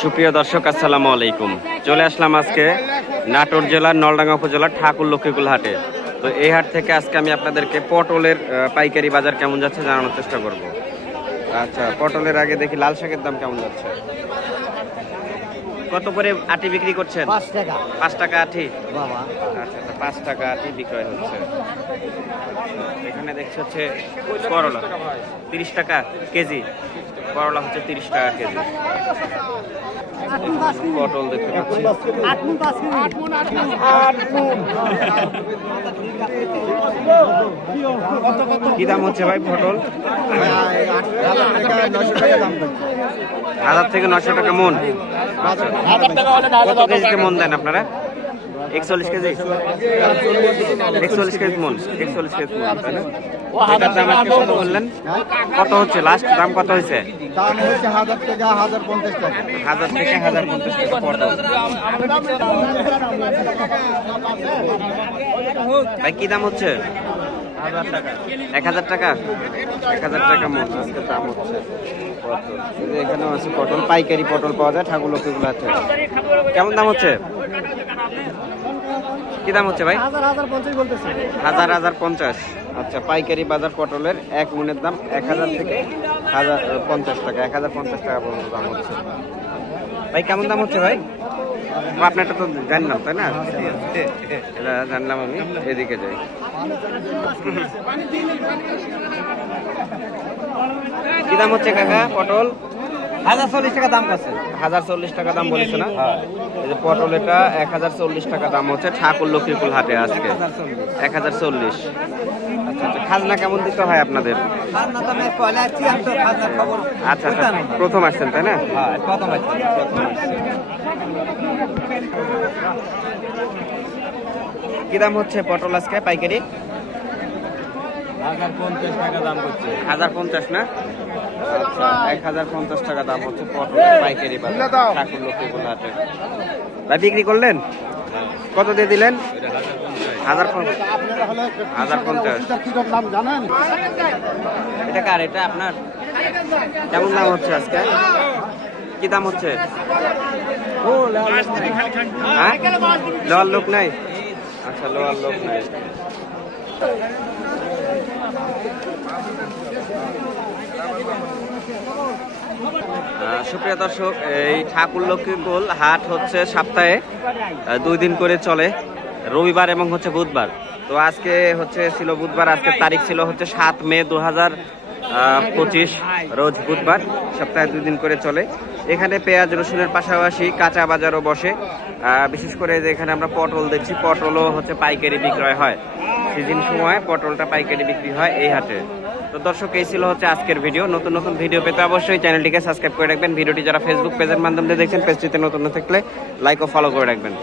সুপ্রিয় দর্শক, আসসালামু আলাইকুম। চলে আসলাম আজকে নাটোর জেলার নলডাঙ্গা উপজেলার ঠাকুর লক্ষ্মীকুল হাটে। তো এই হাট থেকে আজকে আমি আপনাদেরকে পটলের পাইকারি বাজার কেমন যাচ্ছে জানানোর চেষ্টা করব। আচ্ছা পটলের আগে দেখি লাল শাকের দাম কেমন যাচ্ছে? কত করে আটি বিক্রি করছেন? পাঁচ টাকা। পাঁচ টাকা আটি? বাবা। আচ্ছা পাঁচ টাকা আটি বিক্রয় হচ্ছে। এখানে দেখছি হচ্ছে করলা তিরিশ টাকা কেজি। করলা হচ্ছে তিরিশ টাকা কেজি। পটল দেখতে পাচ্ছি। কি দাম হচ্ছে ভাই পটল? হাজার থেকে নশো টাকা মন। কত কেজিতে মন দেন আপনারা? একচল্লিশ কেজি। একচল্লিশ কেজি মন একচল্লিশ কেজি মন তাই না? এটার দাম আজকে কত বললেন? কত হচ্ছে? লাস্ট দাম কত হয়েছে? দাম হচ্ছে হাজার টাকা হাজার পঞ্চাশ টাকা। হাজার থেকে হাজার পঞ্চাশ টাকা পটল ভাই কি দাম হচ্ছে? এক হাজার টাকা। এক হাজার টাকা মন আজকে দাম হচ্ছে। পটল এখানেও আছে পটল পাইকারি পটল পাওয়া যায় ঠাকুর লক্ষ্মীগুলো আছে কেমন দাম হচ্ছে? কি দাম হচ্ছে ভাই? হাজার হাজার পঞ্চাশ বলতেছে। হাজার হাজার পঞ্চাশ। আচ্ছা পাইকারি বাজার পটলের এক মনের দাম এক হাজার থেকে হাজার পঞ্চাশ টাকা এক হাজার পঞ্চাশ টাকা পর্যন্ত দাম হচ্ছে। ভাই কেমন দাম হচ্ছে ভাই? আপনারটা তো জানলাম তাই না? এটা জানলাম আমি এদিকে যাই। কি দাম হচ্ছে কাকা পটল? হাজার চল্লিশ টাকা দাম কাছে হাজার চল্লিশ টাকা দাম বলেছে না? এই যে পটল এটা এক হাজার চল্লিশ টাকা দাম হচ্ছে ঠাকুর লক্ষ্মীকুল হাটে আজকে। এক হাজার চল্লিশ। আচ্ছা আচ্ছা খাজনা কেমন দিতে হয় আপনাদের? আচ্ছা আচ্ছা প্রথম আসছেন তাই না? প্রথম আসছেন কি দাম হচ্ছে পটল আজকে পাইকারি? হাজার পঞ্চাশ টাকা দাম করছে হাজার না? আচ্ছা এক হাজার পঞ্চাশ টাকা দাম হচ্ছে পটল পাইকারি বাজার ঠাকুর লক্ষ্মীকুল হাটে ভাই বিক্রি করলেন? কত দিয়ে দিলেন? হাজার পঞ্চাশ। আপনারা হলে হাজার পঞ্চাশ। এটা কার? এটা আপনার? কেমন দাম হচ্ছে আজকে? কি দাম হচ্ছে? হ্যাঁ? লোয়ার লোক নাই? আচ্ছা লোয়ার লোক নাই। সুপ্রিয় দর্শক, এই ঠাকুর লক্ষ্মীকুল হাট হচ্ছে সপ্তাহে দুই দিন করে চলে, রবিবার এবং হচ্ছে বুধবার। তো আজকে হচ্ছে ছিল বুধবার, আজকের তারিখ ছিল হচ্ছে সাত মে দু হাজার পঁচিশ রোজ বুধবার, সপ্তাহে দুই দিন করে চলে। এখানে পেঁয়াজ, রসুনের পাশাপাশি কাঁচা বাজারও বসে। বিশেষ করে যে এখানে আমরা পটল দেখছি, পটলও হচ্ছে পাইকারি বিক্রয় হয়। সিজন সময় পটলটা পাইকারি বিক্রি হয় এই হাটে। তো দর্শক, এই ছিল হচ্ছে আজকের ভিডিও। নতুন নতুন ভিডিও পেতে অবশ্যই চ্যানেলটিকে সাবস্ক্রাইব করে রাখবেন। ভিডিওটি যারা ফেসবুক পেজের মাধ্যমে দেখছেন, পেজটিতে নতুন থাকলে লাইক ও ফলো করে রাখবেন।